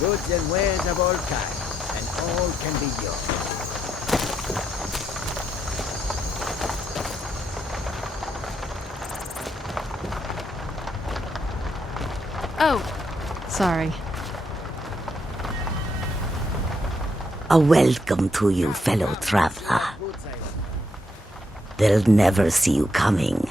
Goods and wares of all kinds, and all can be yours. Oh, sorry. A welcome to you, fellow traveler. They'll never see you coming.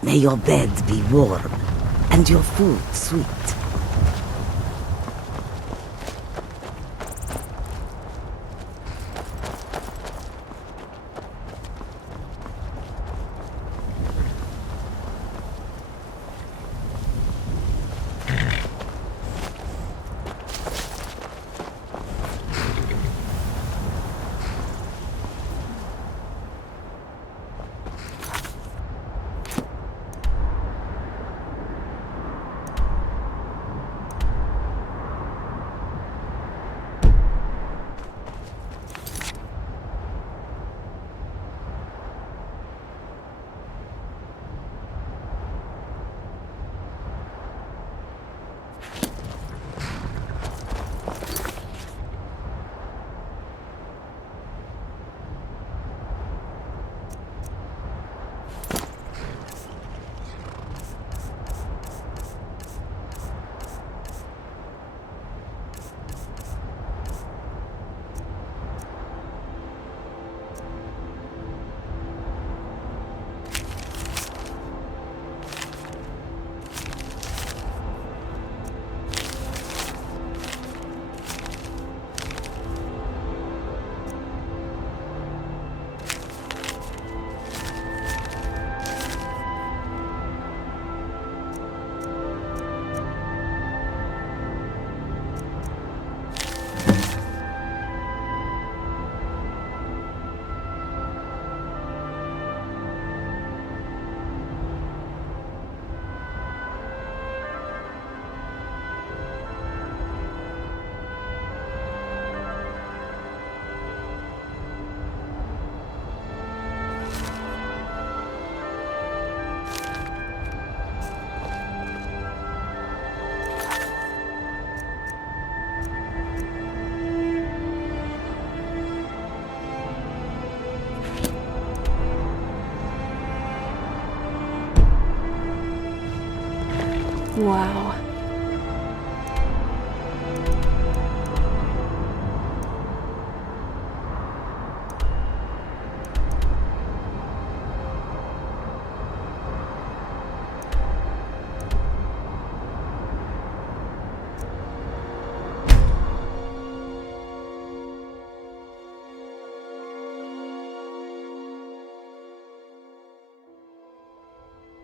May your bed be warm, and your food sweet. Wow.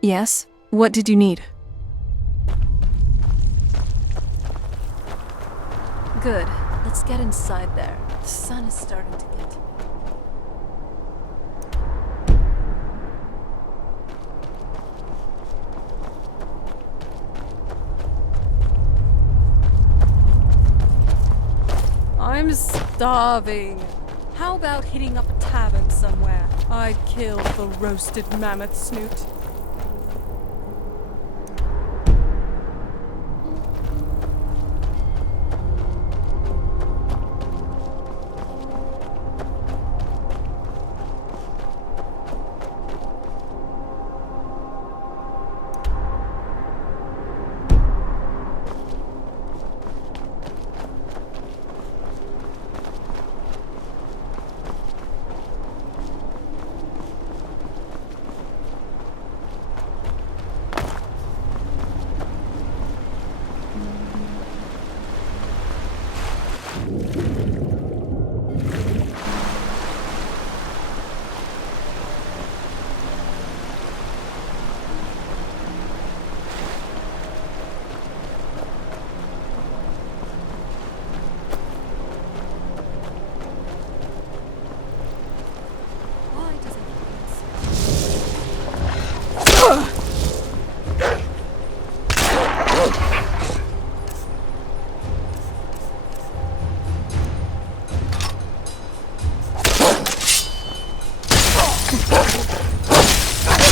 Yes? What did you need? Good. Let's get inside there. The sun is starting to get to me. I'm starving. How about hitting up a tavern somewhere? I'd kill for roasted mammoth snoot.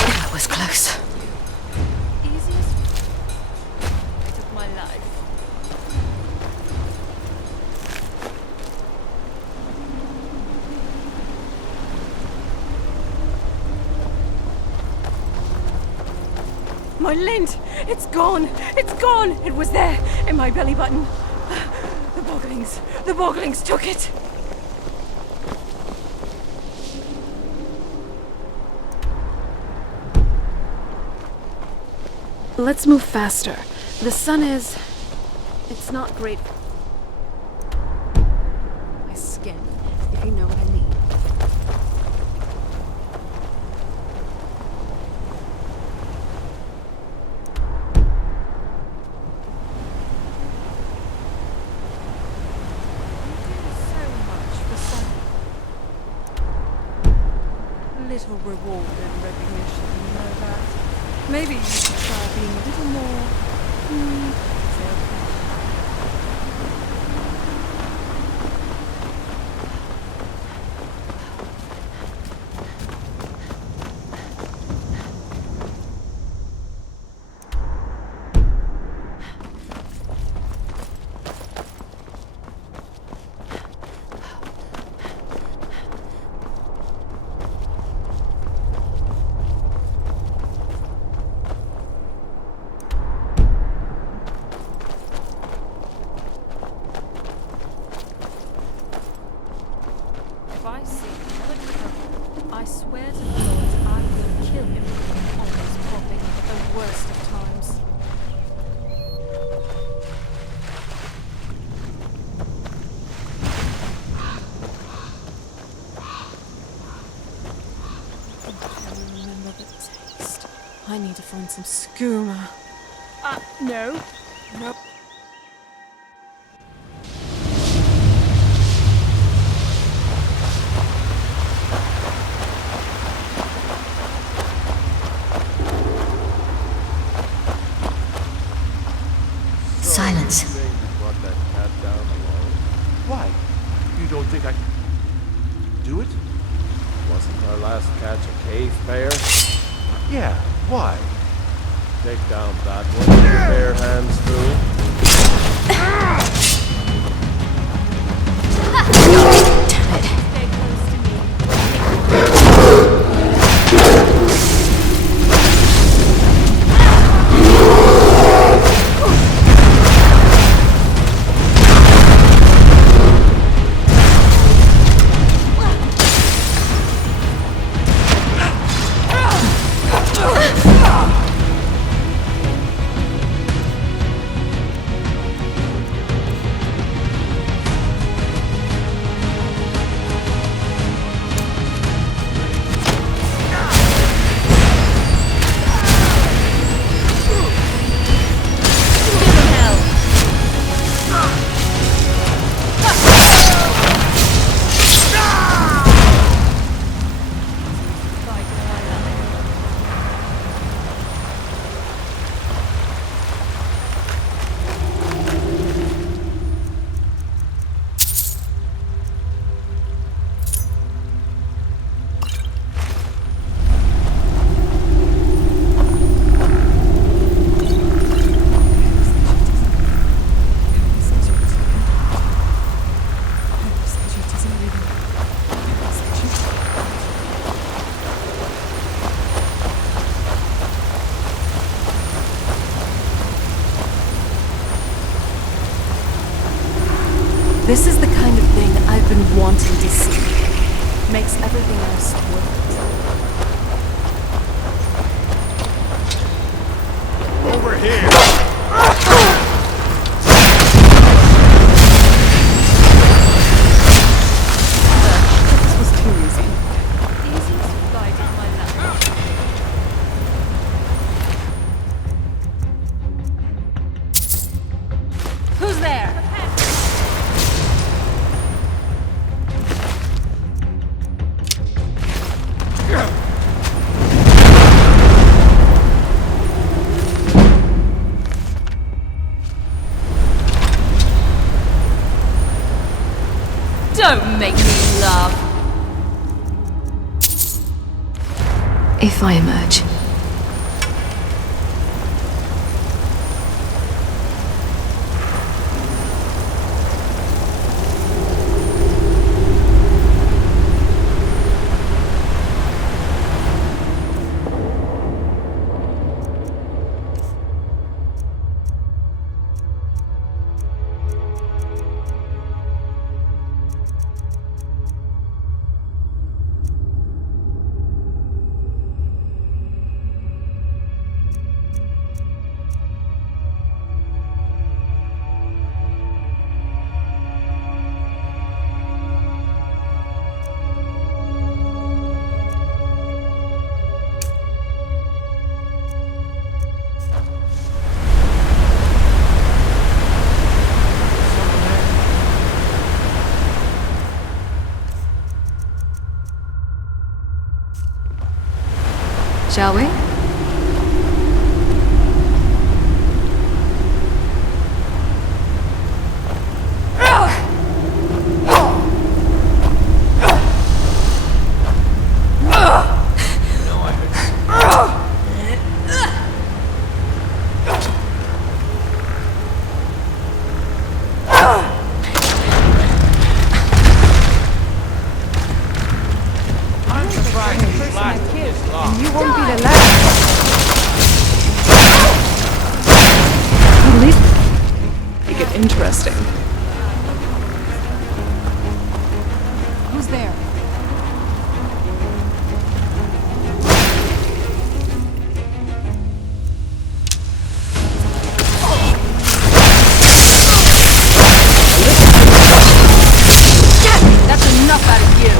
That was close. Easiest of my life. My lint! It's gone! It's gone! It was there, in my belly button. The boglings took it! Let's move faster. The sun is... it's not great. My skin, if you know what I mean. Little reward and recognition, you know that. Maybe you should try being a little more... selfish. If I see another criminal, I swear to the Lord I will kill him. Always popping up at the worst of times. I remember the taste. I need to find some skooma. No. No. Silence. You brought that cat down alone. Why? You don't think I can do it? Wasn't our last catch a cave bear? Yeah, why? Take down that one with your bare hands, fool. Stay close to me. This is the kind of thing I've been wanting to see. Makes everything else worth it. Over here! This was too easy. Easiest fight in my life. Who's there? Don't make me laugh. If I emerge. Shall we? You won't be the last. At least make it interesting. Who's there? That's enough out of you.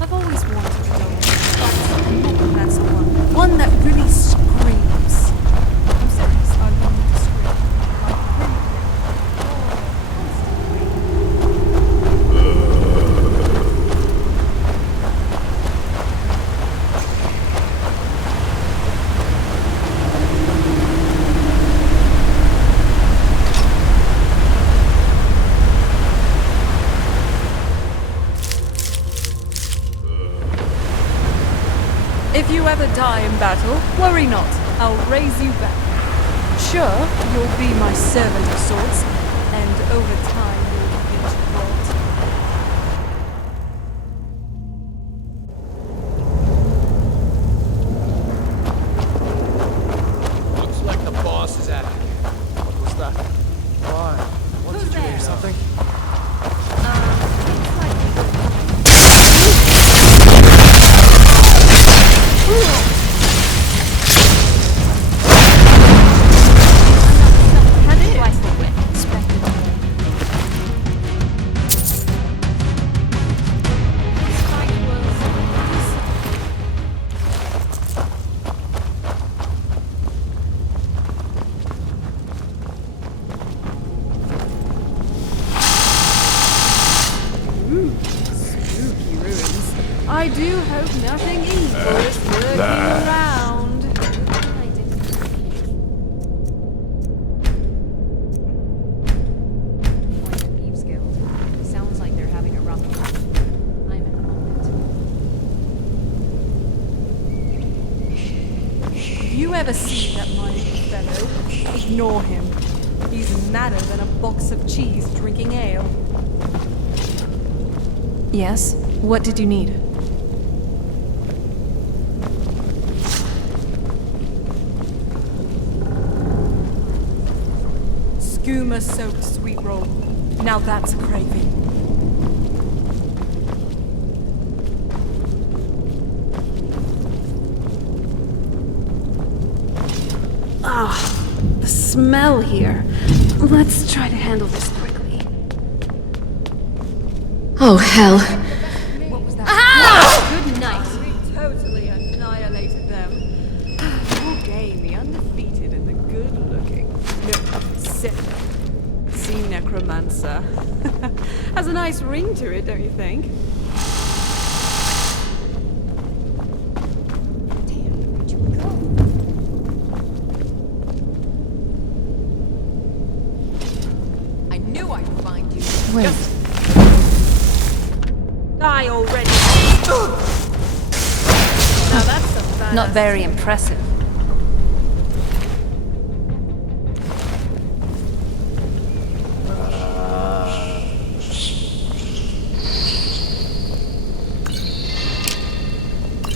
I've always wanted to know that's the one that really screams. I'm serious, I want it to scream. If you ever die in battle, worry not, I'll raise you back. Sure, you'll be my servant of sorts, and over time you'll begin to rot. Looks like the boss is out of here. What's that? Why? Who's there? Something? Spooky ruins. I do hope nothing evil is lurking around. I didn't Like the Thieves Guild. Sounds like they're having a rough time. I'm in the moment. If you ever see that mighty fellow, ignore him. He's madder than a box of cheese drinking ale. Yes? What did you need? humor-soaked sweet roll. Now that's a craving. Ah, the smell here. Let's try to handle this quickly. Oh, hell. What was that? Good night. We totally annihilated them. Your game, the undefeated and the good-looking. No, sick. Sea necromancer. Has a nice ring to it, don't you think? Damn, where'd you go? I knew I'd find you. Wait. Die already. Now that's some badass. Not very impressive.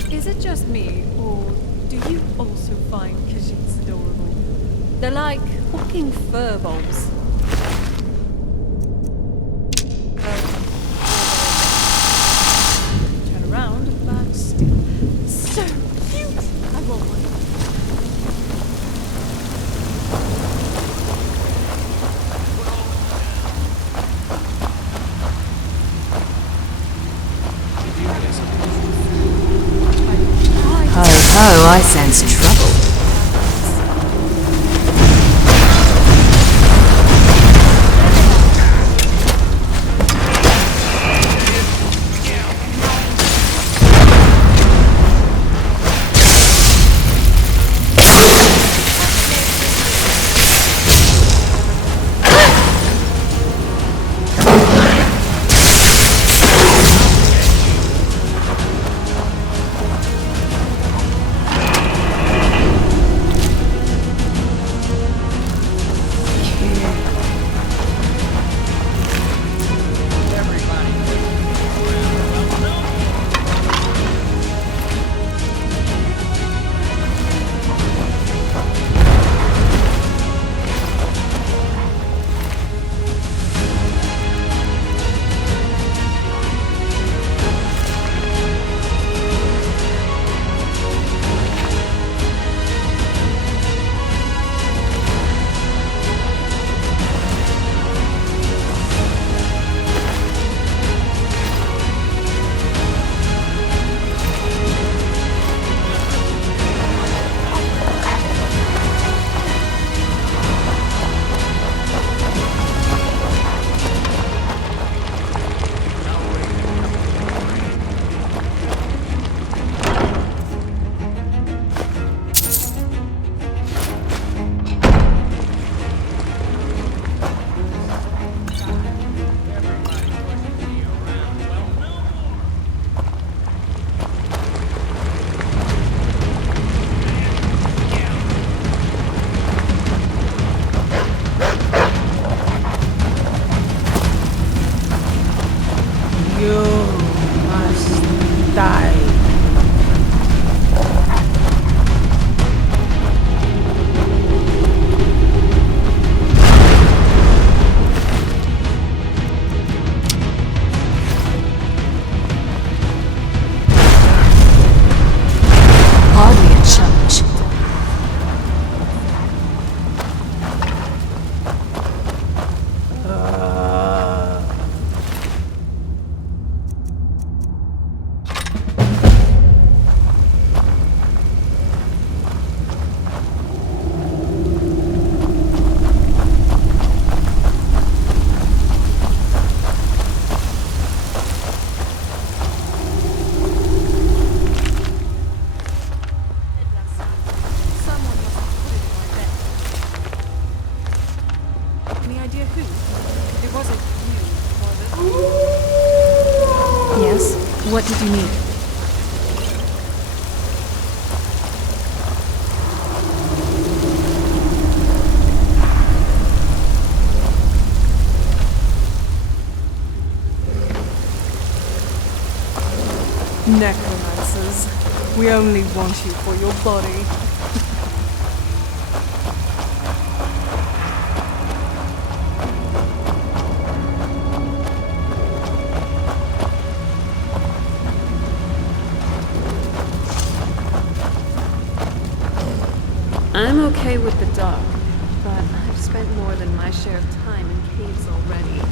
Is it just me, or do you also find Khajiits adorable? They're like walking fur balls. Turn around, but still so cute. I want one. Ho ho, I sense trouble. What did you need? Necromancers. We only want you for your body. I'm okay with the dark, but I've spent more than my share of time in caves already.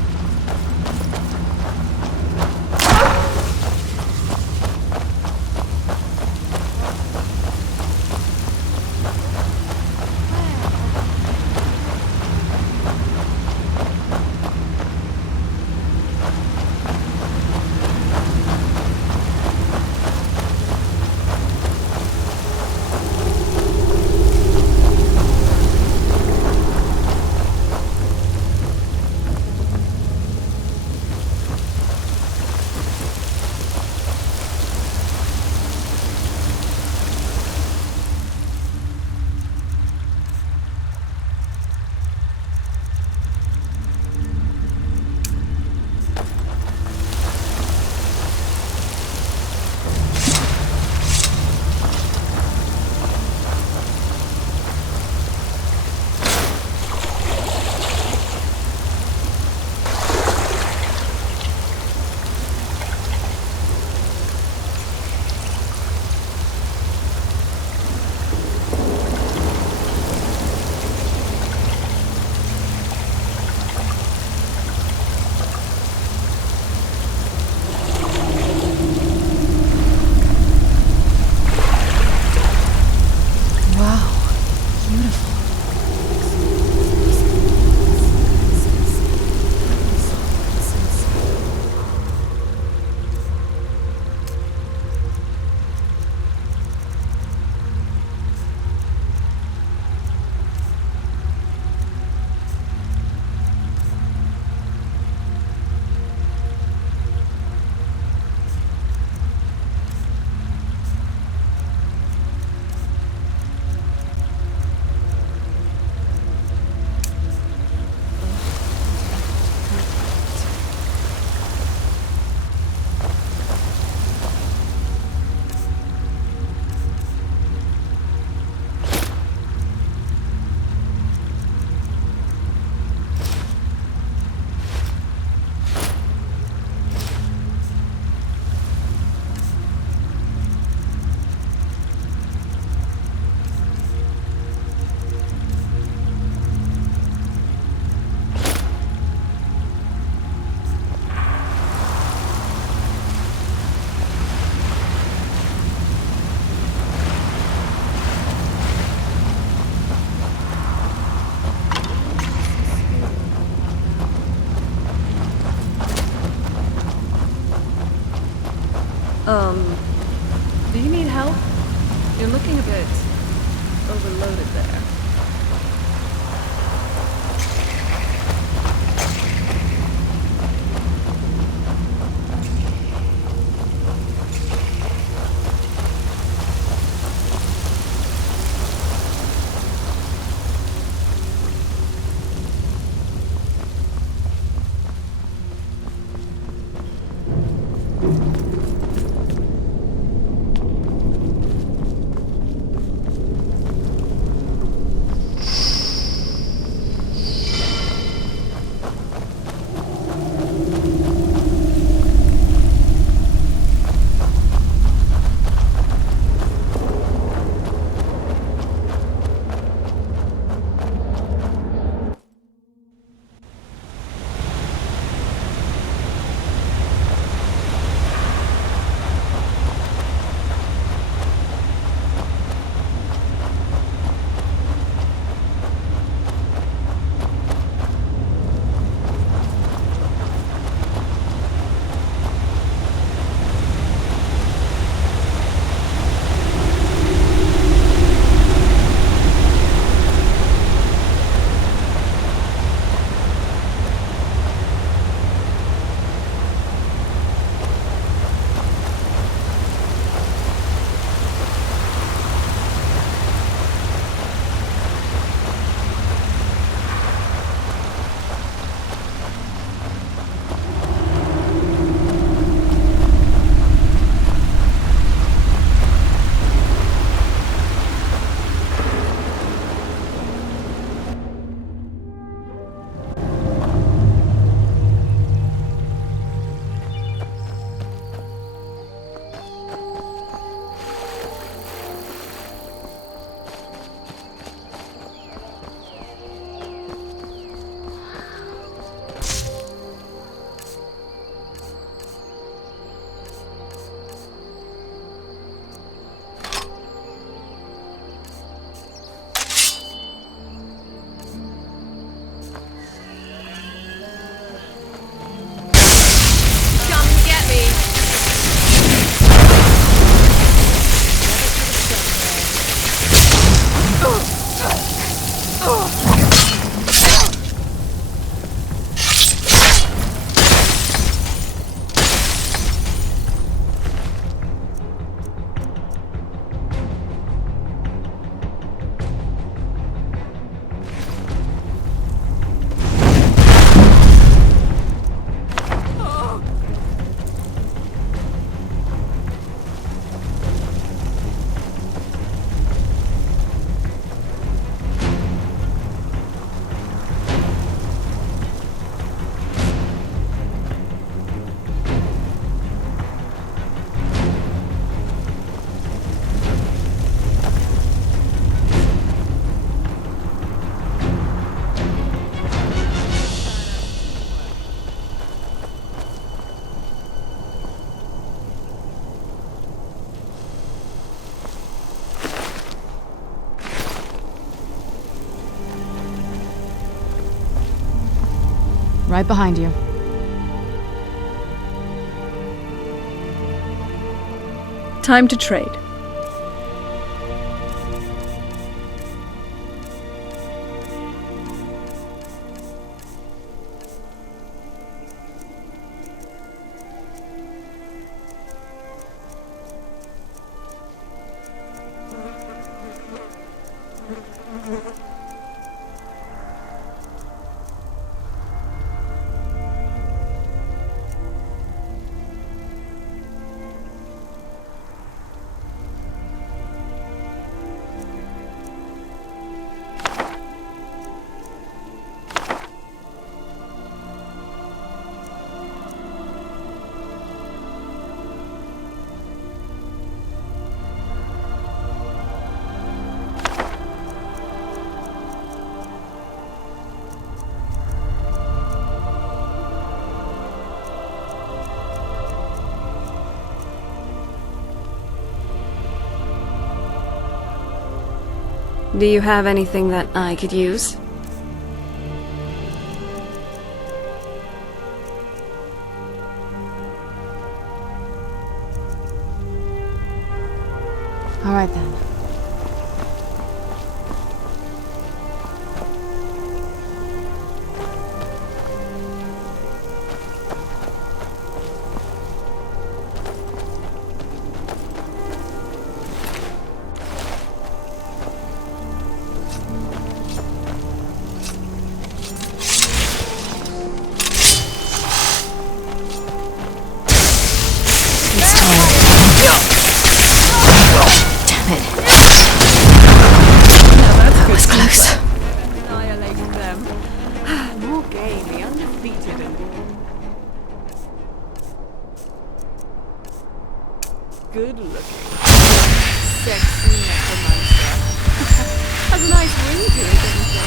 Do you need help? You're looking a bit overloaded there. Right behind you. Time to trade. Do you have anything that I could use? All right then. That was close. Annihilated them. More game, the undefeated and good looking. Sexy necromancer. Has a nice ring to it, doesn't it?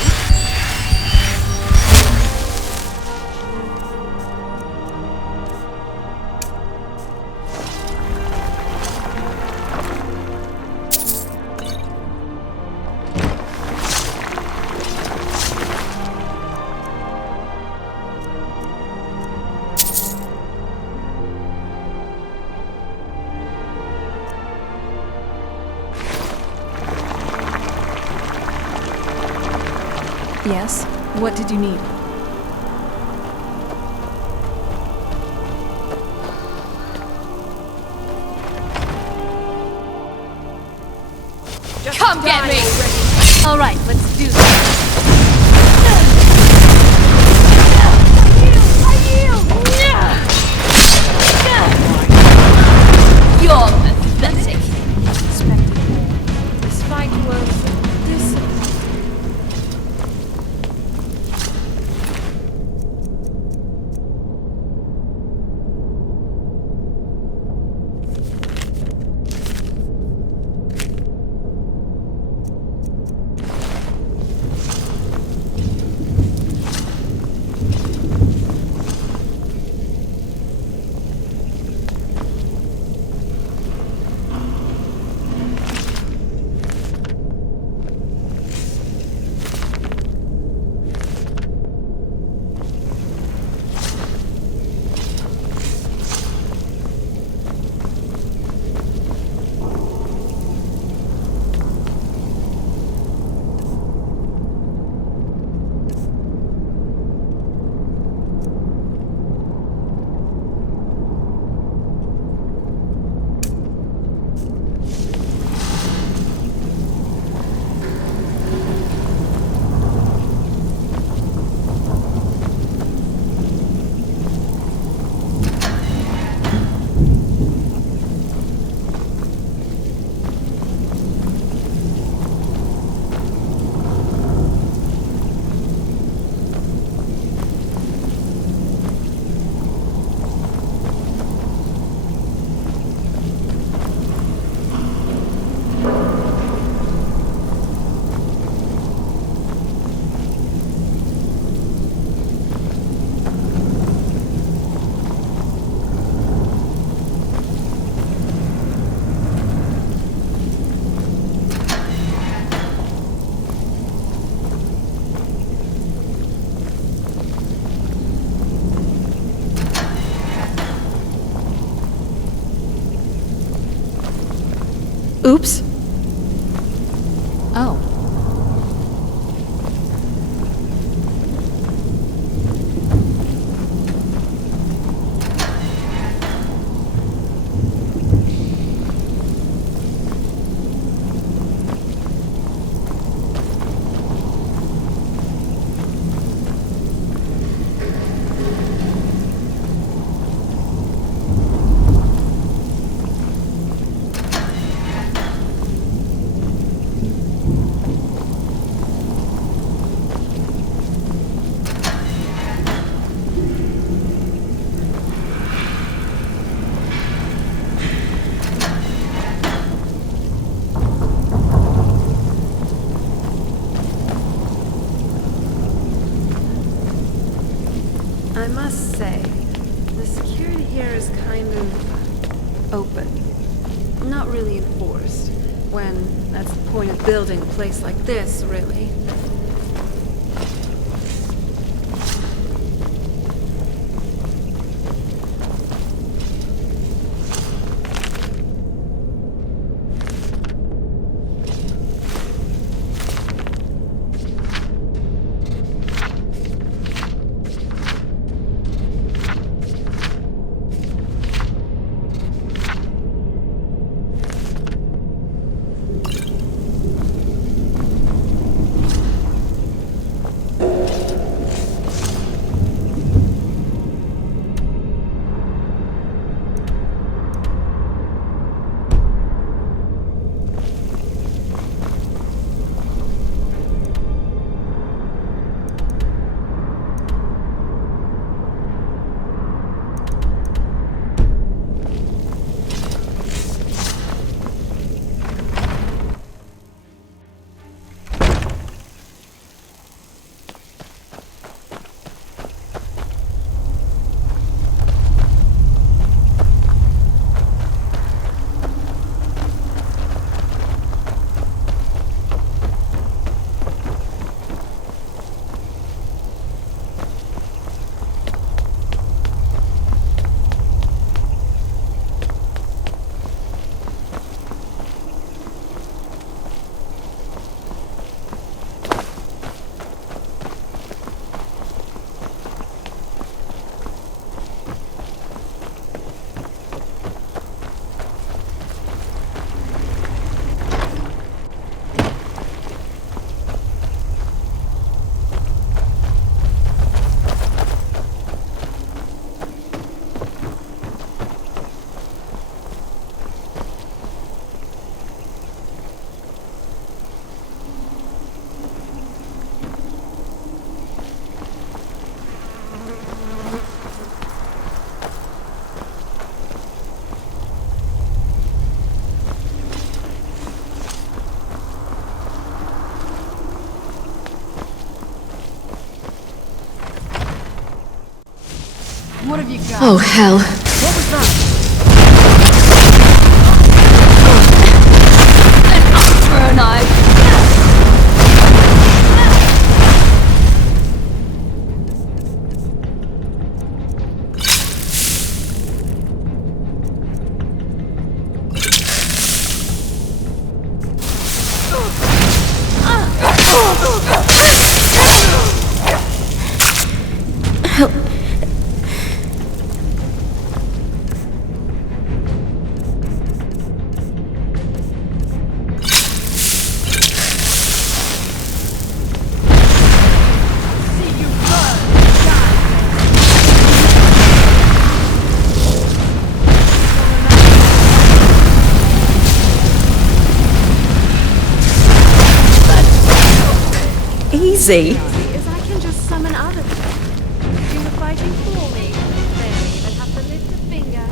Yes? What did you need? Come get me! All right, let's do this. You're pathetic. This fight was disappointing. Oops. Oh. I must say, the security here is kind of open. Not really enforced, when that's the point of building a place like this, really. What have you got? Oh, hell. What was that? For a knife. Easy. Is I can just summon others. Do the fighting for me. They don't even have to lift a finger.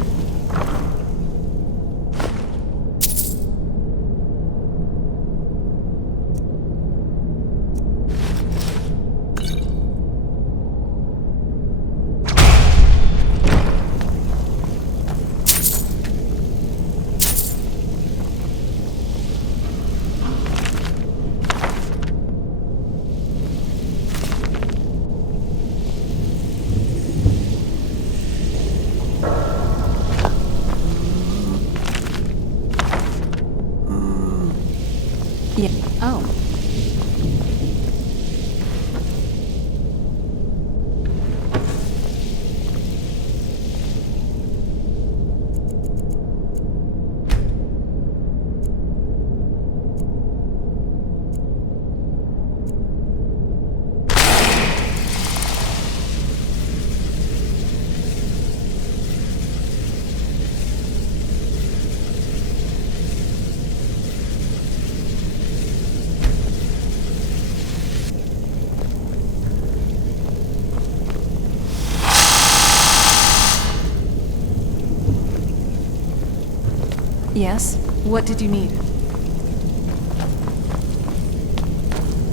Yes? What did you need?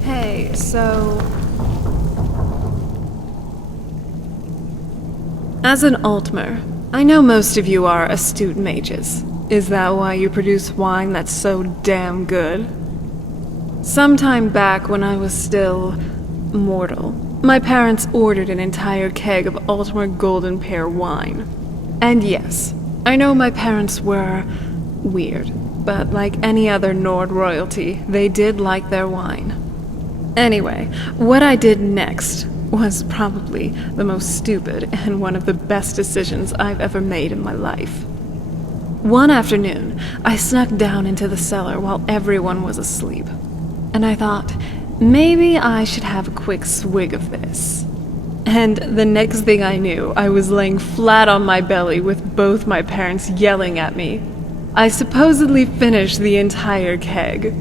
Hey, so... As an Altmer, I know most of you are astute mages. Is that why you produce wine that's so damn good? Sometime back when I was still mortal, my parents ordered an entire keg of Altmer Golden Pear wine. And yes, I know my parents were weird, but like any other Nord royalty, they did like their wine. Anyway, what I did next was probably the most stupid and one of the best decisions I've ever made in my life. One afternoon, I snuck down into the cellar while everyone was asleep, and I thought, maybe I should have a quick swig of this. And the next thing I knew, I was laying flat on my belly with both my parents yelling at me. I supposedly finished the entire keg.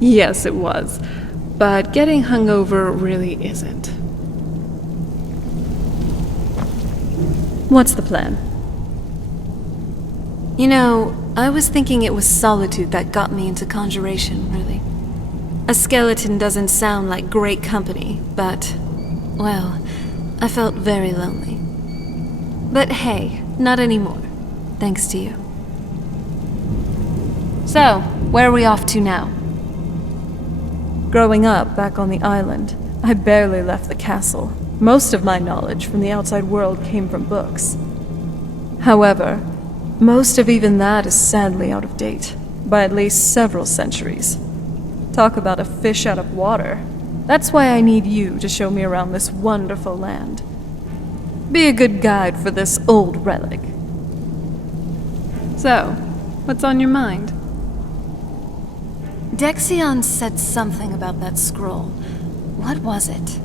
Yes, it was. But getting hungover really isn't. What's the plan? You know, I was thinking it was solitude that got me into conjuration, really. A skeleton doesn't sound like great company, but, well, I felt very lonely. But hey, not anymore, thanks to you. So, where are we off to now? Growing up back on the island, I barely left the castle. Most of my knowledge from the outside world came from books. However, most of even that is sadly out of date, by at least several centuries. Talk about a fish out of water. That's why I need you to show me around this wonderful land. Be a good guide for this old relic. So, what's on your mind? Dexion said something about that scroll. What was it?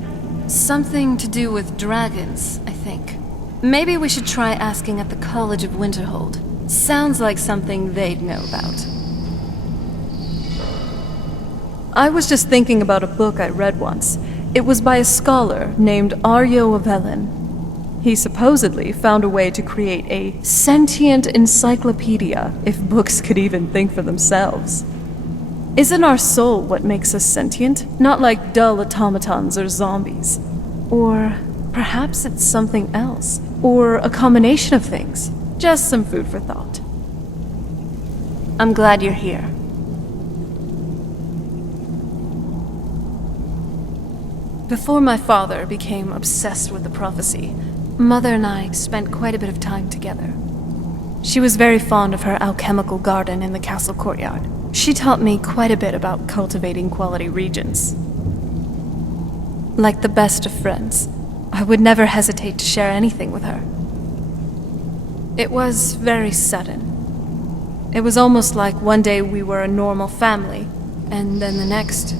Something to do with dragons, I think. Maybe we should try asking at the College of Winterhold. Sounds like something they'd know about. I was just thinking about a book I read once. It was by a scholar named Aryo of Ellen. He supposedly found a way to create a sentient encyclopedia, if books could even think for themselves. Isn't our soul what makes us sentient? Not like dull automatons or zombies. Or perhaps it's something else. Or a combination of things. Just some food for thought. I'm glad you're here. Before my father became obsessed with the prophecy, Mother and I spent quite a bit of time together. She was very fond of her alchemical garden in the castle courtyard. She taught me quite a bit about cultivating quality regions. Like the best of friends, I would never hesitate to share anything with her. It was very sudden. It was almost like one day we were a normal family, and then the next,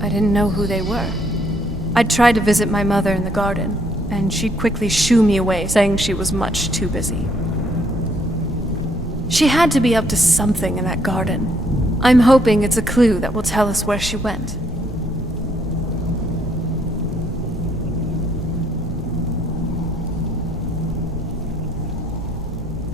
I didn't know who they were. I'd try to visit my mother in the garden, and she'd quickly shoo me away, saying she was much too busy. She had to be up to something in that garden. I'm hoping it's a clue that will tell us where she went.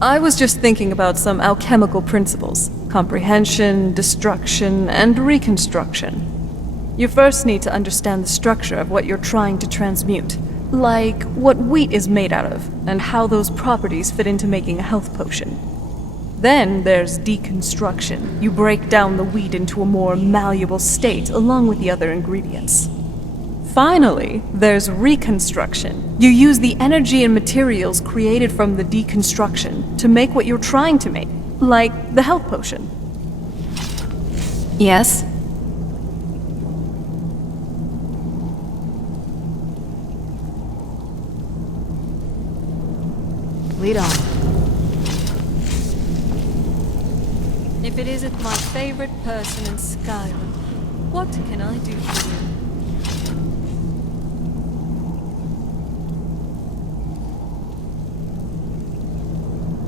I was just thinking about some alchemical principles. Comprehension, destruction, and reconstruction. You first need to understand the structure of what you're trying to transmute. Like what wheat is made out of, and how those properties fit into making a health potion. Then there's deconstruction. You break down the wheat into a more malleable state along with the other ingredients. Finally, there's reconstruction. You use the energy and materials created from the deconstruction to make what you're trying to make, like the health potion. Yes? Lead on. If it isn't my favorite person in Skyrim, what can I do for you?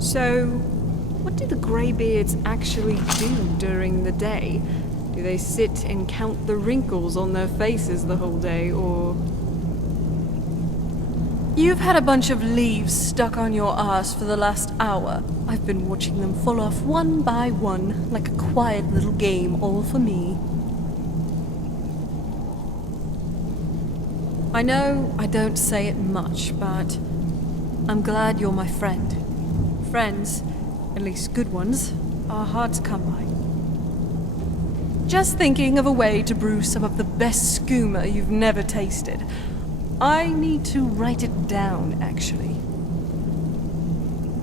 So, what do the Greybeards actually do during the day? Do they sit and count the wrinkles on their faces the whole day, or... You've had a bunch of leaves stuck on your ass for the last hour. I've been watching them fall off one by one, like a quiet little game, all for me. I know I don't say it much, but I'm glad you're my friend. Friends, at least good ones, are hard to come by. Just thinking of a way to brew some of the best skooma you've never tasted. I need to write it down, actually.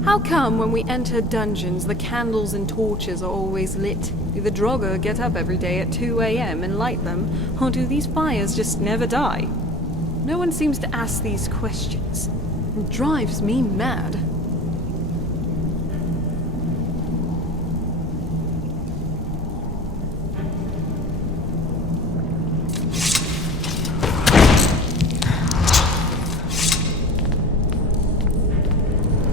How come when we enter dungeons, the candles and torches are always lit? Do the Draugr get up every day at 2 a.m. and light them, or do these fires just never die? No one seems to ask these questions. It drives me mad.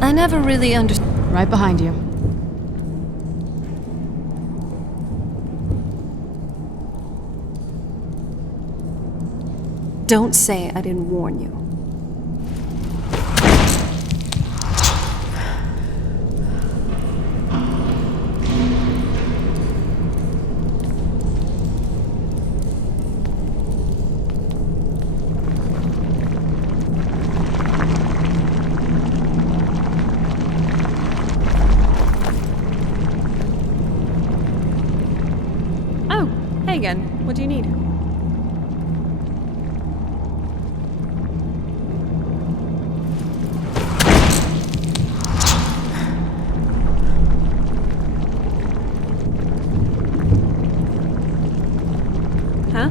I never really understood. Right behind you. Don't say I didn't warn you. Oh, hey again. What do you need? Huh?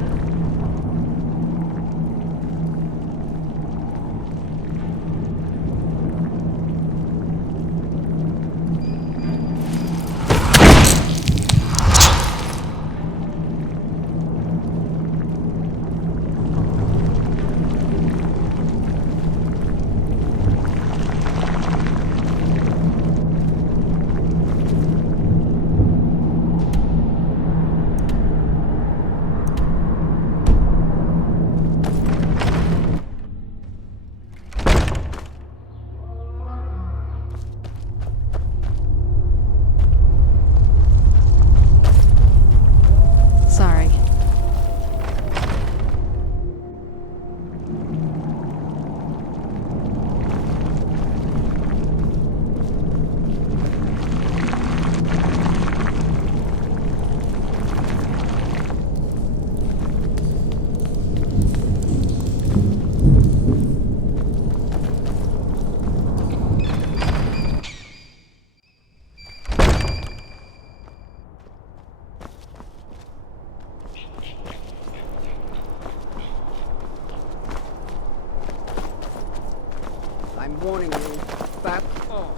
Sorry. I'm warning you. Back off.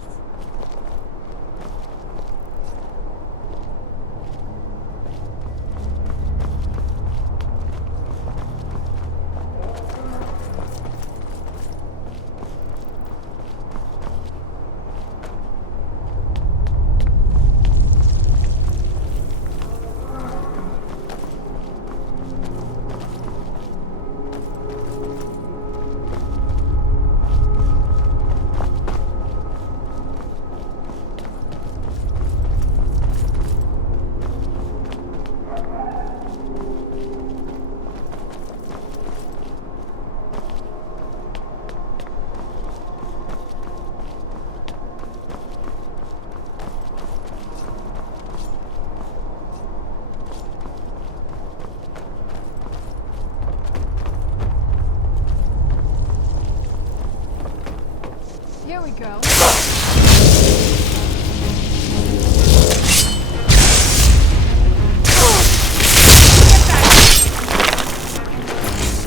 Here we go.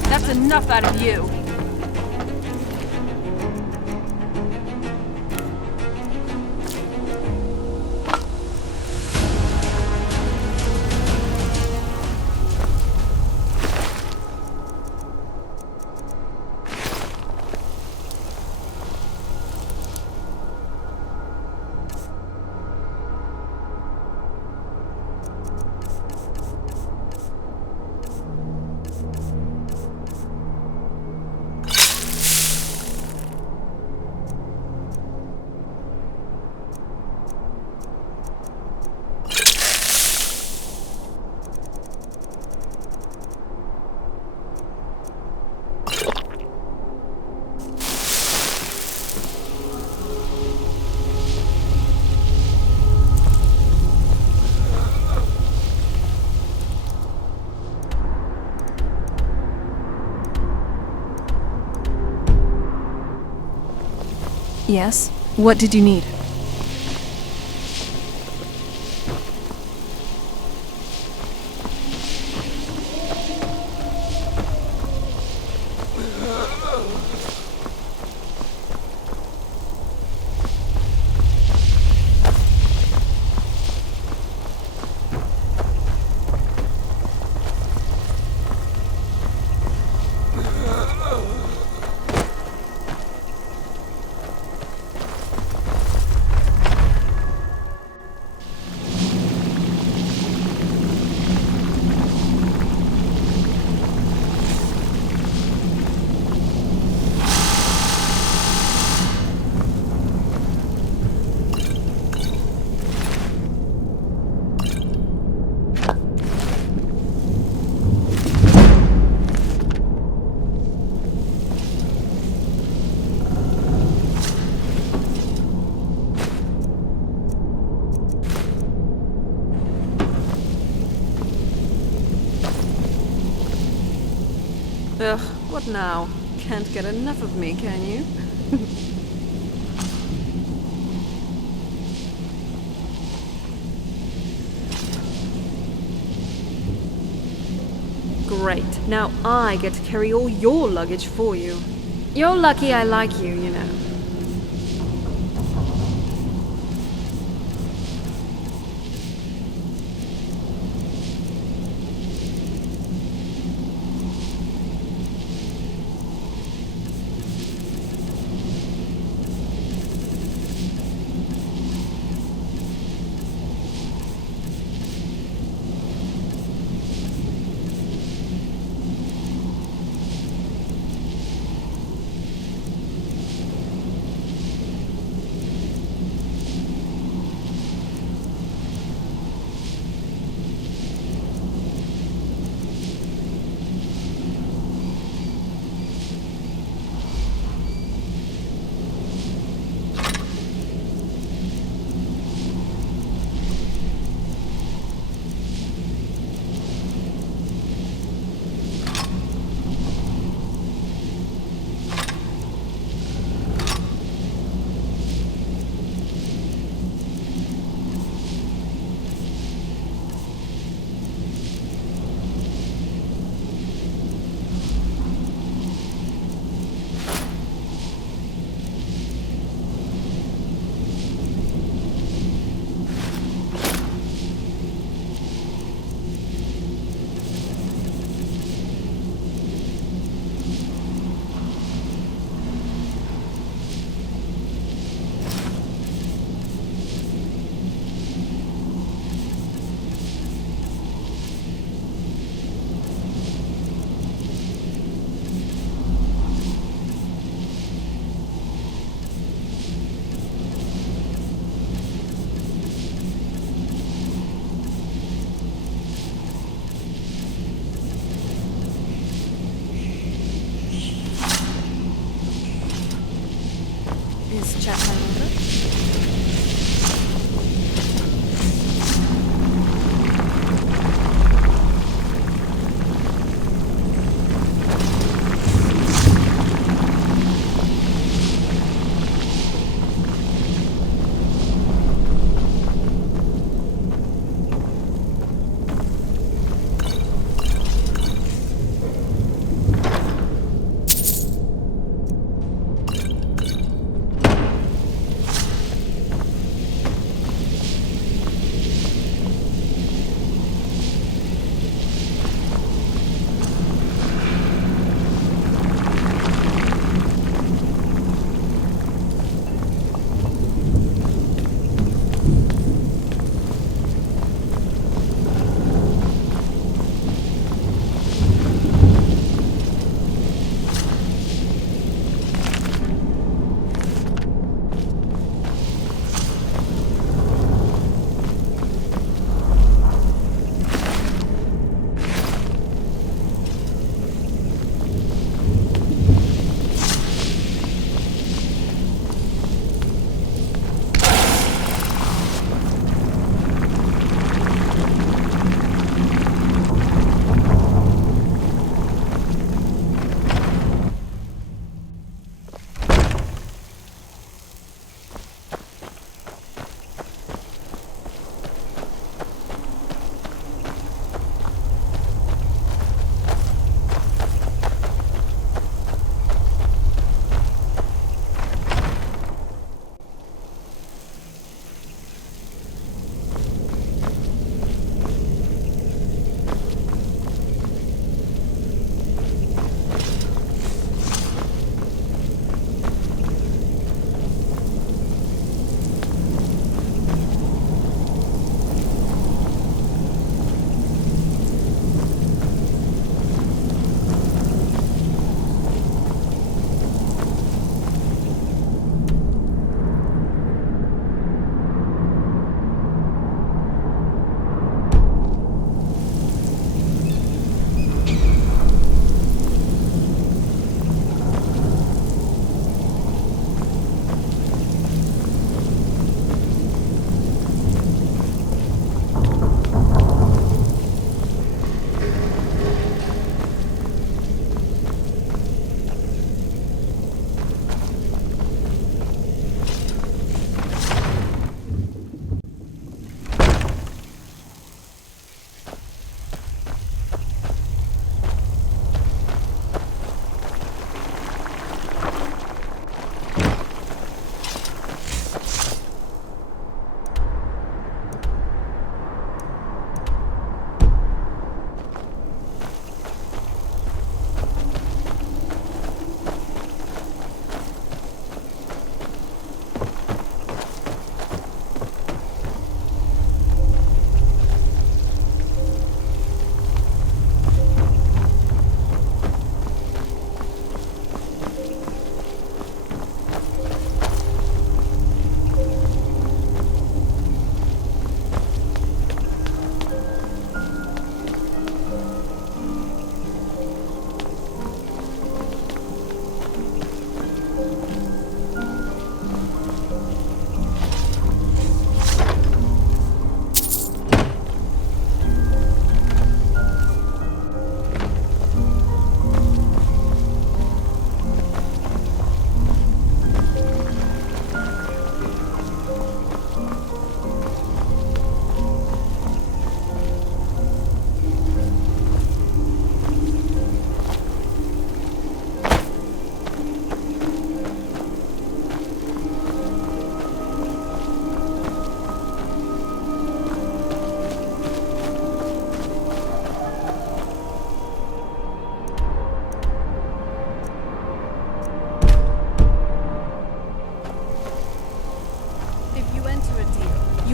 That's enough out of you. Yes? What did you need? Ugh, what now? Can't get enough of me, can you? Great. Now I get to carry all your luggage for you. You're lucky I like you, you know.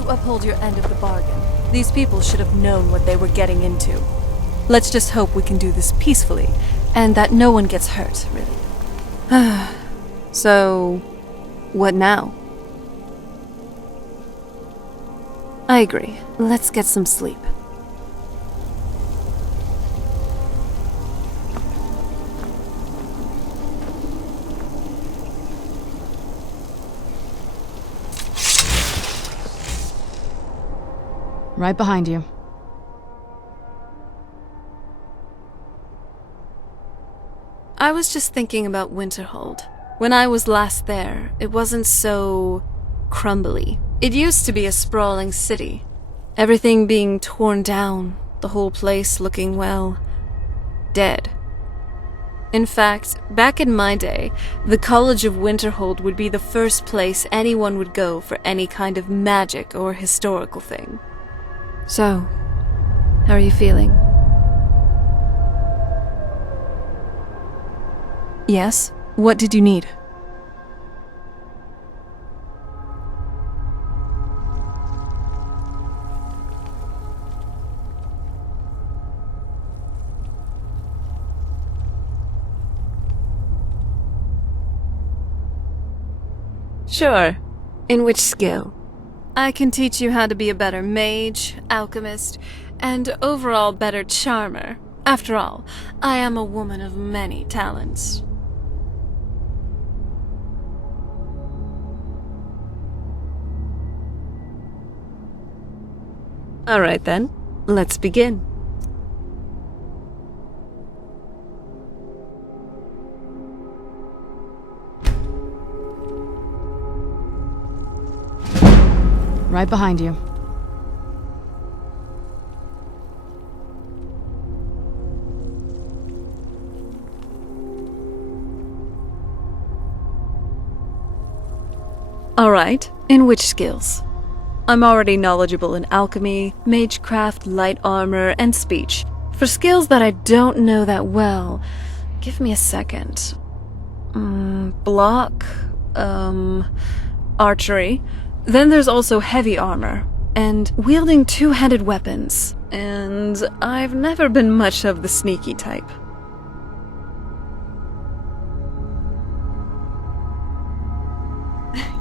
uphold your end of the bargain. These people should have known what they were getting into. Let's just hope we can do this peacefully, and that no one gets hurt, really. So, what now? I agree. Let's get some sleep. Right behind you. I was just thinking about Winterhold. When I was last there, it wasn't so crumbly. It used to be a sprawling city. Everything being torn down, the whole place looking, well, dead. In fact, back in my day, the College of Winterhold would be the first place anyone would go for any kind of magic or historical thing. So, how are you feeling? Yes? What did you need? Sure. In which skill? I can teach you how to be a better mage, alchemist, and overall better charmer. After all, I am a woman of many talents. All right then, let's begin. Right behind you. All right, in which skills? I'm already knowledgeable in alchemy, magecraft, light armor, and speech. For skills that I don't know that well, give me a second. Block, archery. Then there's also heavy armor, and wielding two-handed weapons. And I've never been much of the sneaky type.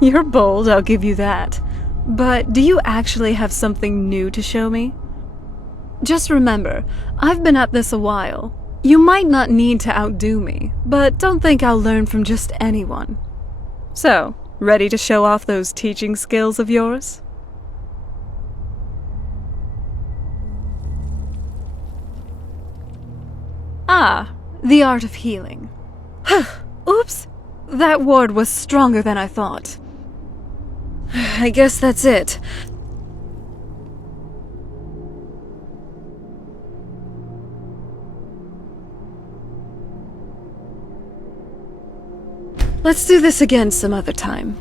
You're bold, I'll give you that. But do you actually have something new to show me? Just remember, I've been at this a while. You might not need to outdo me, but don't think I'll learn from just anyone. So, ready to show off those teaching skills of yours? Ah, the art of healing. Oops, that ward was stronger than I thought. I guess that's it. Let's do this again some other time.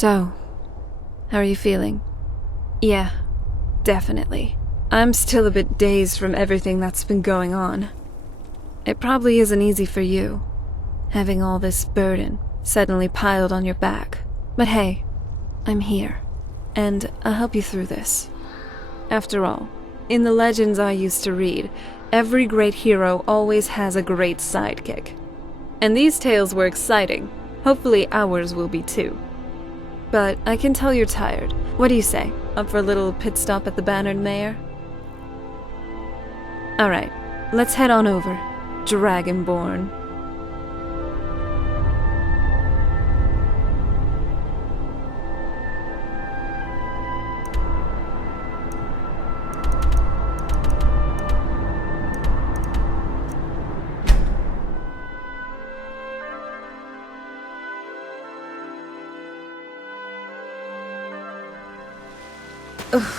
So, how are you feeling? Yeah, definitely. I'm still a bit dazed from everything that's been going on. It probably isn't easy for you, having all this burden suddenly piled on your back. But hey, I'm here, and I'll help you through this. After all, in the legends I used to read, every great hero always has a great sidekick. And these tales were exciting. Hopefully ours will be too. But I can tell you're tired. What do you say? Up for a little pit stop at the Bannered Mare? Alright, let's head on over. Dragonborn.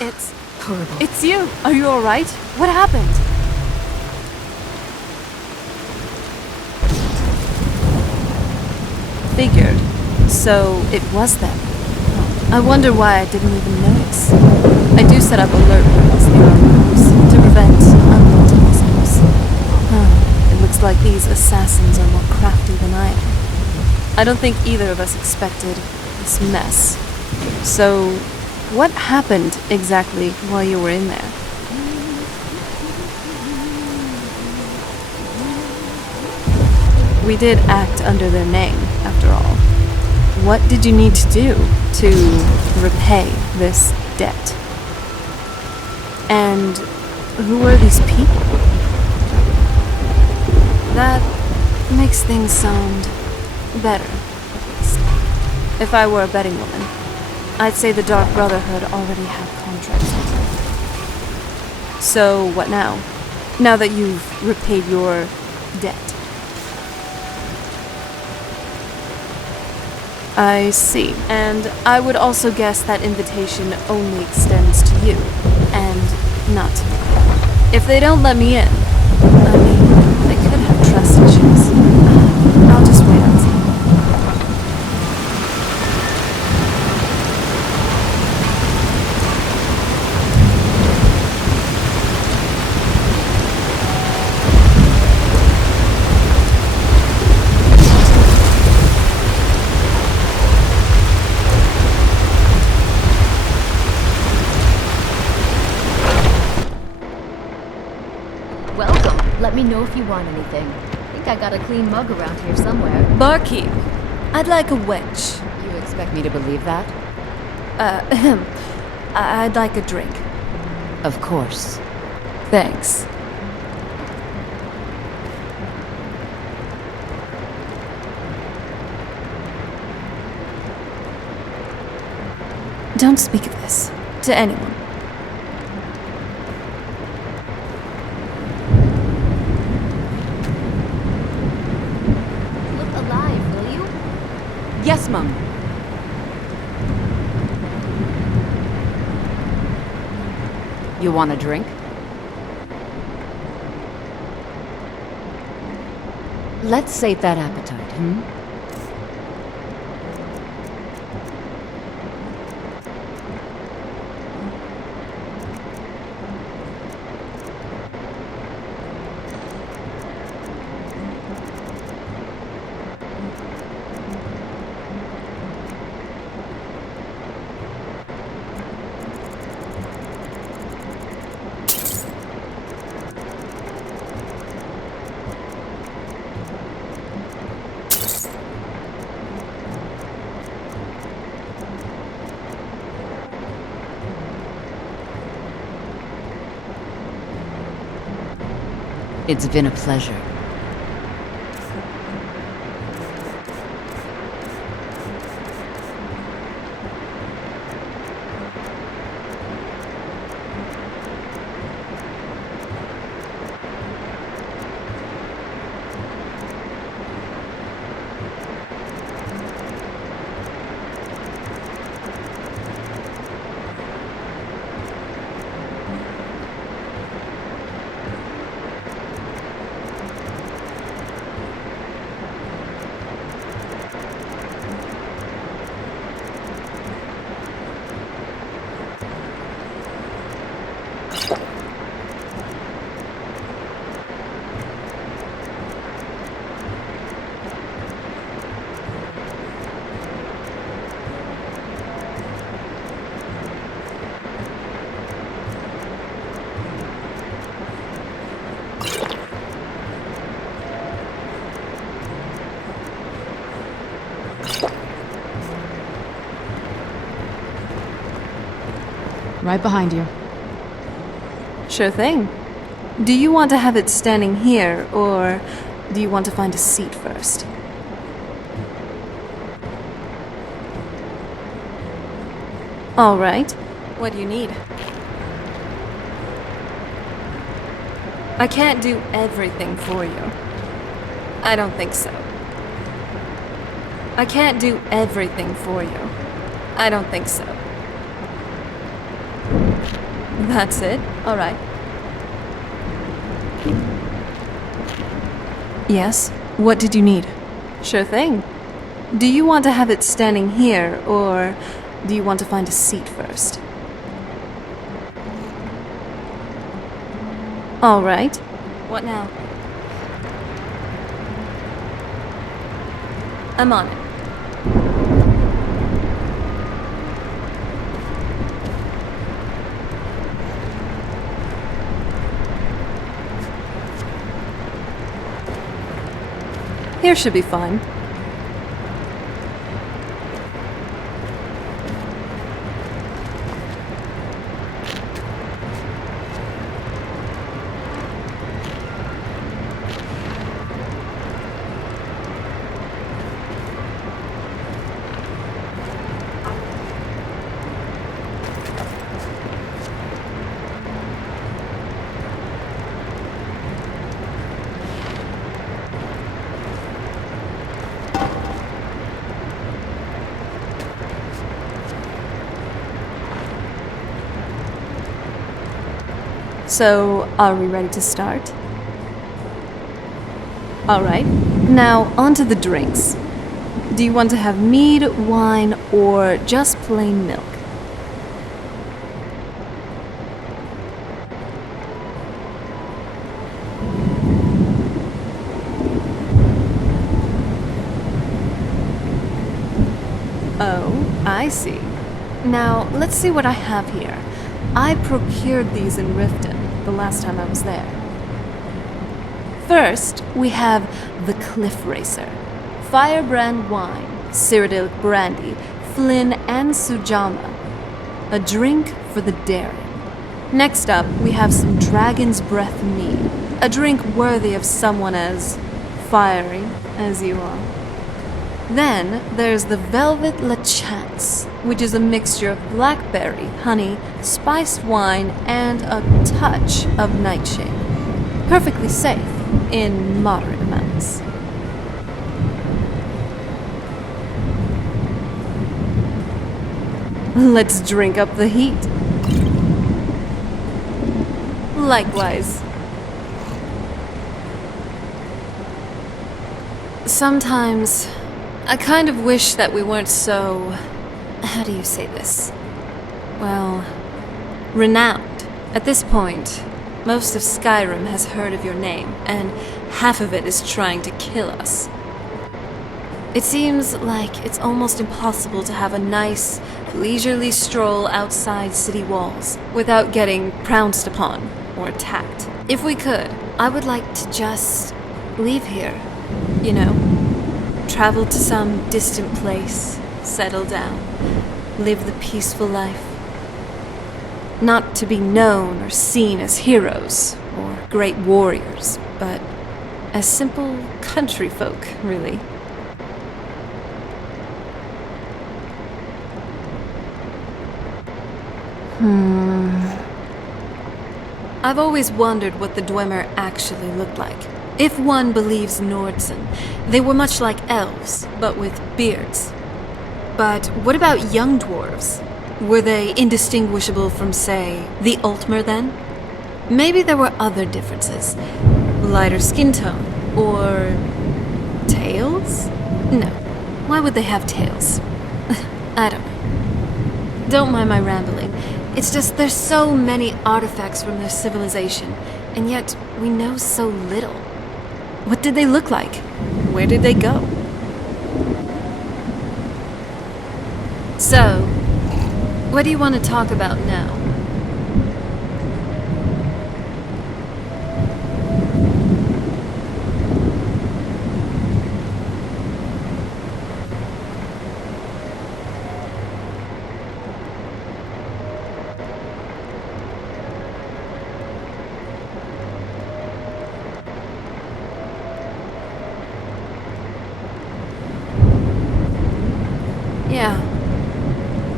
It's horrible. It's you! Are you alright? What happened? Figured. So it was them. I wonder why I didn't even notice. I do set up alert rooms near our rooms to prevent unwanted visitors. It looks like these assassins are more crafty than I am. I don't think either of us expected this mess. So, what happened exactly while you were in there? We did act under their name, after all. What did you need to do to repay this debt? And who are these people? That makes things sound better, at least. If I were a betting woman, I'd say the Dark Brotherhood already had contracts with her. So, what now? Now that you've repaid your debt? I see. And I would also guess that invitation only extends to you, and not to me. If they don't let me in, I mean, they could have trust issues. I'll just wait outside. Let me know if you want anything. I think I got a clean mug around here somewhere. Barkeep, I'd like a wedge. You expect me to believe that? I'd like a drink. Of course. Thanks. Don't speak of this to anyone. Yes, Mum. You want a drink? Let's sate that appetite, hmm? It's been a pleasure. Right behind you. Sure thing. Do you want to have it standing here, or do you want to find a seat first? All right. What do you need? I can't do everything for you. I don't think so. I can't do everything for you. I don't think so. That's it? All right. Yes? What did you need? Sure thing. Do you want to have it standing here, or do you want to find a seat first? All right. What now? I'm on it. Here should be fine. So, are we ready to start? Alright, now on to the drinks. Do you want to have mead, wine, or just plain milk? Oh, I see. Now, let's see what I have here. I procured these in Riften the last time I was there. First, we have the Cliff Racer. Firebrand wine, Cyrodiilic brandy, Flynn, and Sujama. A drink for the daring. Next up, we have some Dragon's Breath mead. A drink worthy of someone as fiery as you are. Then there's the Velvet La Chance, which is a mixture of blackberry, honey, spiced wine, and a touch of nightshade. Perfectly safe, in moderate amounts. Let's drink up the heat. Likewise. Sometimes I kind of wish that we weren't so... how do you say this? Well, renowned. At this point, most of Skyrim has heard of your name, and half of it is trying to kill us. It seems like it's almost impossible to have a nice, leisurely stroll outside city walls without getting pounced upon or attacked. If we could, I would like to just leave here, you know? Travel to some distant place, settle down, live the peaceful life. Not to be known or seen as heroes or great warriors, but as simple country folk, really. I've always wondered what the Dwemer actually looked like. If one believes Nordsen, they were much like elves, but with beards. But what about young dwarves? Were they indistinguishable from, say, the Altmer then? Maybe there were other differences. Lighter skin tone, or... tails? No. Why would they have tails? I don't know. Don't mind my rambling. It's just there's so many artifacts from their civilization, and yet we know so little. What did they look like? Where did they go? So, what do you want to talk about now?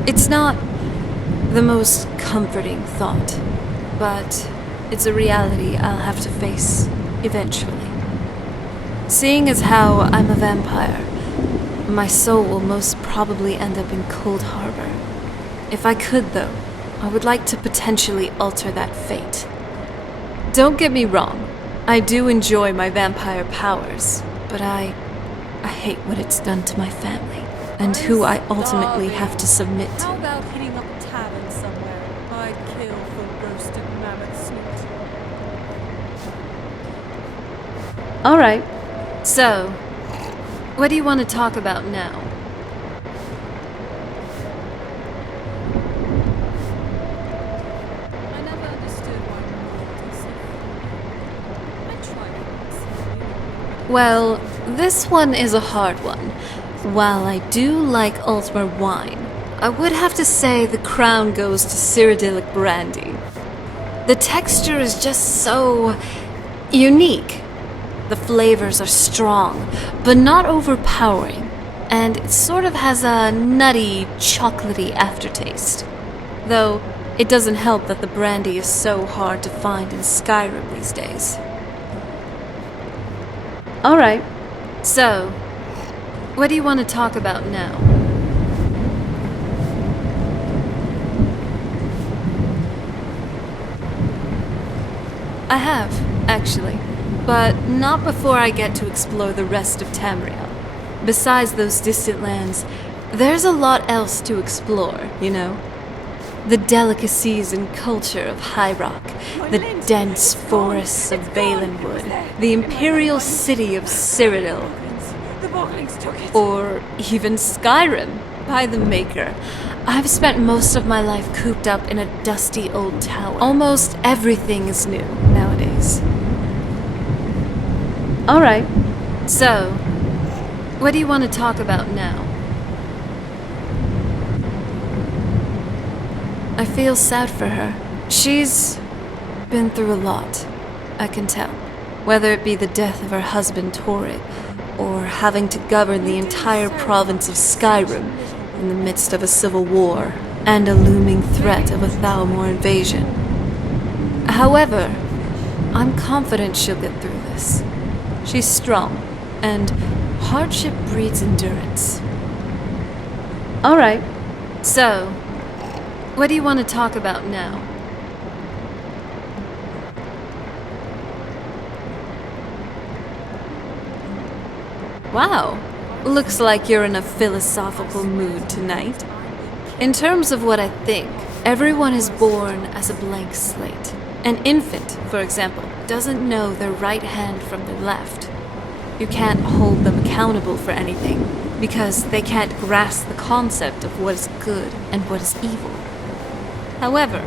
It's not the most comforting thought, but it's a reality I'll have to face eventually. Seeing as how I'm a vampire, my soul will most probably end up in Cold Harbor. If I could, though, I would like to potentially alter that fate. Don't get me wrong, I do enjoy my vampire powers, but I hate what it's done to my family, and who I ultimately have to submit to. How about hitting up a tavern somewhere? I'd kill for roasted mammoth suit. Alright, so, what do you want to talk about now? I never understood why I tried once. Well, this one is a hard one. While I do like Ultmer wine, I would have to say the crown goes to Cyrodiilic brandy. The texture is just so unique. The flavors are strong, but not overpowering, and it sort of has a nutty, chocolatey aftertaste. Though, it doesn't help that the brandy is so hard to find in Skyrim these days. Alright, so, what do you want to talk about now? I have, actually. But not before I get to explore the rest of Tamriel. Besides those distant lands, there's a lot else to explore, you know? The delicacies and culture of High Rock, the dense forests of Valenwood, the imperial city of Cyrodiil, The Boglings took it. or even Skyrim, by the Maker. I've spent most of my life cooped up in a dusty old tower. Almost everything is new nowadays. Alright, so, what do you want to talk about now? I feel sad for her. She's been through a lot, I can tell. Whether it be the death of her husband Torrid, or having to govern the entire province of Skyrim in the midst of a civil war, and a looming threat of a Thalmor invasion. However, I'm confident she'll get through this. She's strong, and hardship breeds endurance. Alright, so, what do you want to talk about now? Wow, looks like you're in a philosophical mood tonight. In terms of what I think, everyone is born as a blank slate. An infant, for example, doesn't know their right hand from their left. You can't hold them accountable for anything, because they can't grasp the concept of what is good and what is evil. However,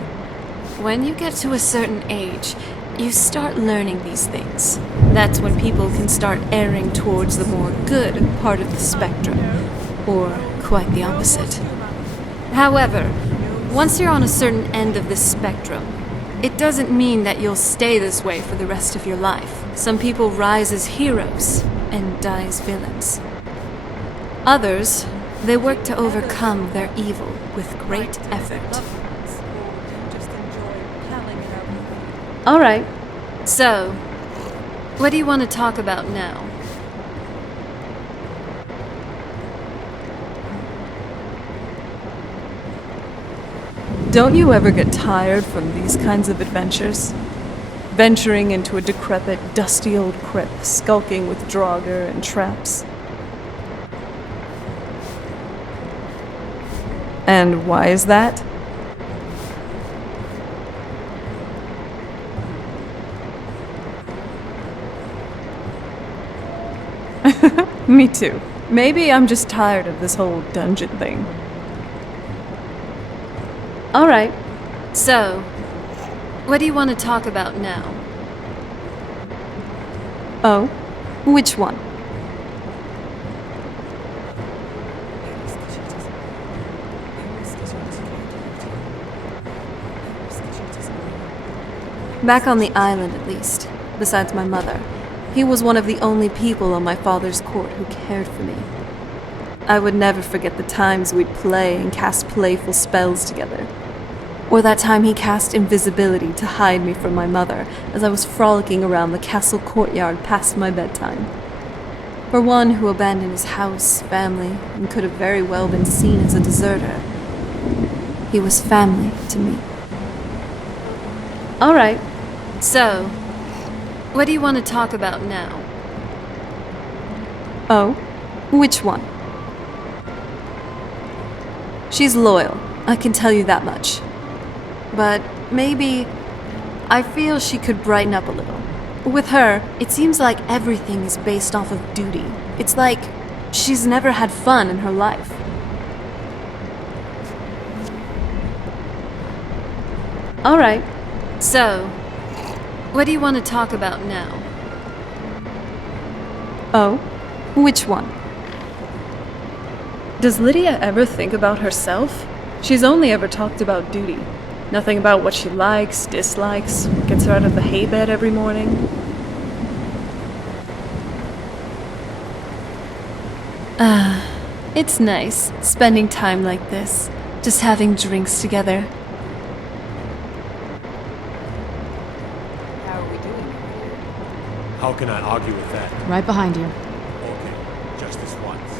when you get to a certain age, you start learning these things. That's when people can start erring towards the more good part of the spectrum, or quite the opposite. However, once you're on a certain end of this spectrum, it doesn't mean that you'll stay this way for the rest of your life. Some people rise as heroes and die as villains. Others, they work to overcome their evil with great effort. Just enjoy palling it out. Alright, so, what do you want to talk about now? Don't you ever get tired from these kinds of adventures? Venturing into a decrepit, dusty old crypt, skulking with Draugr and traps. And why is that? Me too. Maybe I'm just tired of this whole dungeon thing. Alright, so, what do you want to talk about now? Oh, which one? Back on the island, at least, besides my mother. He was one of the only people on my father's court who cared for me. I would never forget the times we'd play and cast playful spells together. Or that time he cast invisibility to hide me from my mother as I was frolicking around the castle courtyard past my bedtime. For one who abandoned his house, family, and could have very well been seen as a deserter, he was family to me. All right. So, what do you want to talk about now? Oh? Which one? She's loyal, I can tell you that much. But maybe I feel she could brighten up a little. With her, it seems like everything is based off of duty. It's like she's never had fun in her life. All right. So, what do you want to talk about now? Oh? Which one? Does Lydia ever think about herself? She's only ever talked about duty. Nothing about what she likes, dislikes, what gets her out of the hay bed every morning. It's nice, spending time like this, just having drinks together. How are we doing? How can I argue with that? Right behind you. Okay, just this once.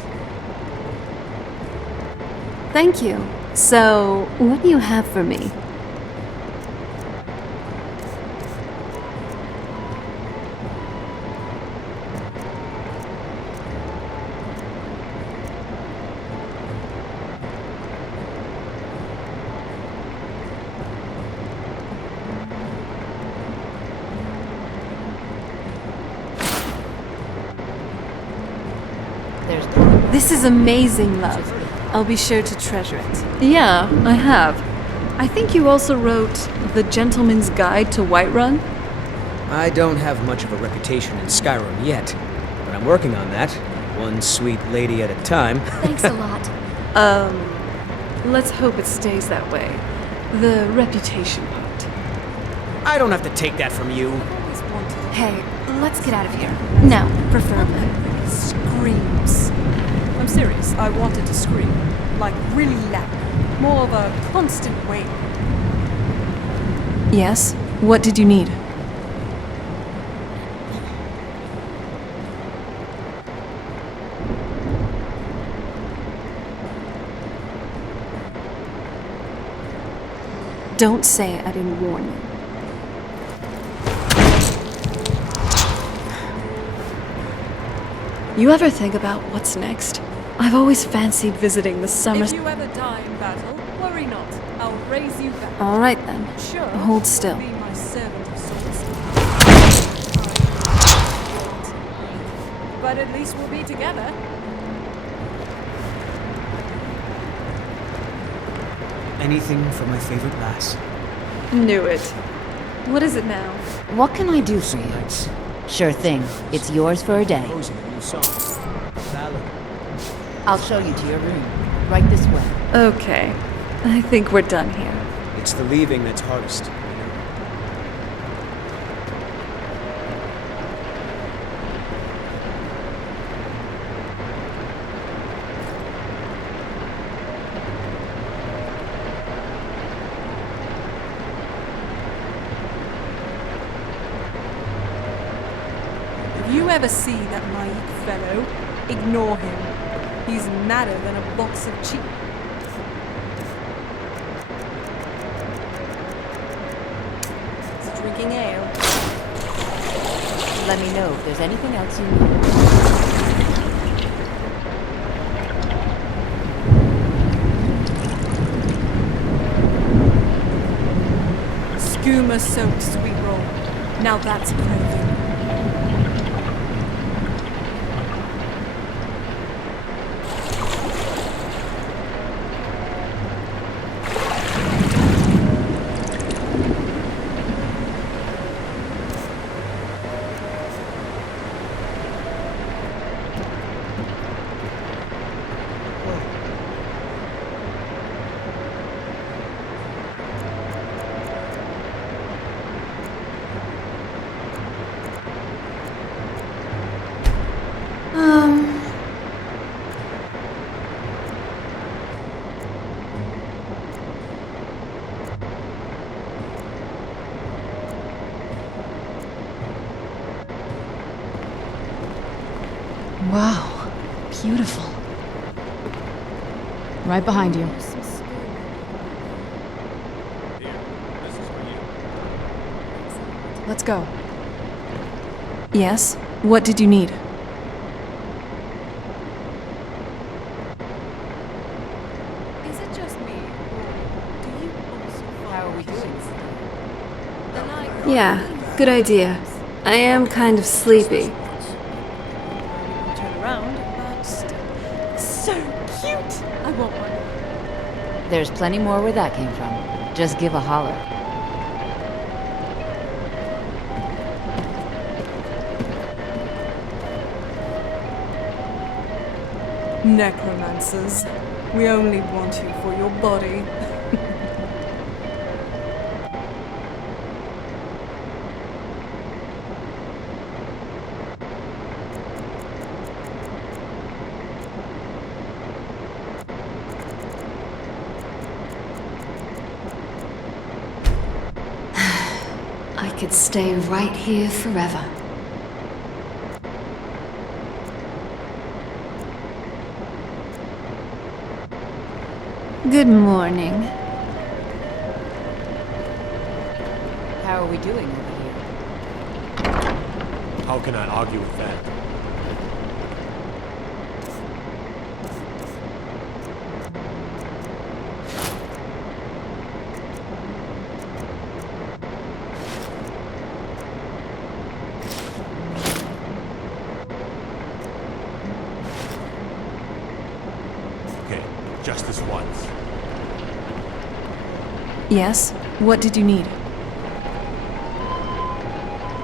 Thank you. So, what do you have for me? This is amazing, love. I'll be sure to treasure it. Yeah, I have. I think you also wrote The Gentleman's Guide to Whiterun? I don't have much of a reputation in Skyrim yet, but I'm working on that, one sweet lady at a time. Thanks a lot. Let's hope it stays that way. The reputation part. I don't have to take that from you. Hey, let's get out of here. Now, preferably. Screams. I'm serious. I wanted to scream. Like, really loud. More of a constant wail. Yes? What did you need? Don't say I didn't warn you. You ever think about what's next? I've always fancied visiting the summer... If you ever die in battle, worry not. I'll raise you back. All right then. Sure. Hold still. Be my servant of sorts. But at least we'll be together. Anything for my favorite lass. Knew it. What is it now? What can I do for you? Sure thing. It's yours for a day. Composing a new song. Ballad. I'll show you to your room. Right this way. Okay. I think we're done here. It's the leaving that's hardest. You know? If you ever see that naive fellow, ignore him. He's madder than a box of cheap. He's drinking ale. Let me know if there's anything else you need. Skooma-soaked sweet roll. Now that's clothing. Wow. Beautiful. Right behind you. Here, this is for you. Let's go. Yes? What did you need? Is it just me, or do you also find How are we doing? the night Yeah, good idea. I am kind of sleepy. turn around, but still so cute? I want one. There's plenty more where that came from. Just give a holler. Necromancers. We only want you for your body. I could stay right here forever. Good morning. How are we doing over here? How can I argue with that? Okay, just this once. Yes? What did you need?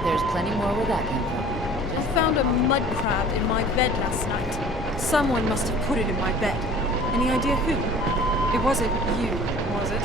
There's plenty more where that came from. I found a mud crab in my bed last night. Someone must have put it in my bed. Any idea who? It wasn't you, was it?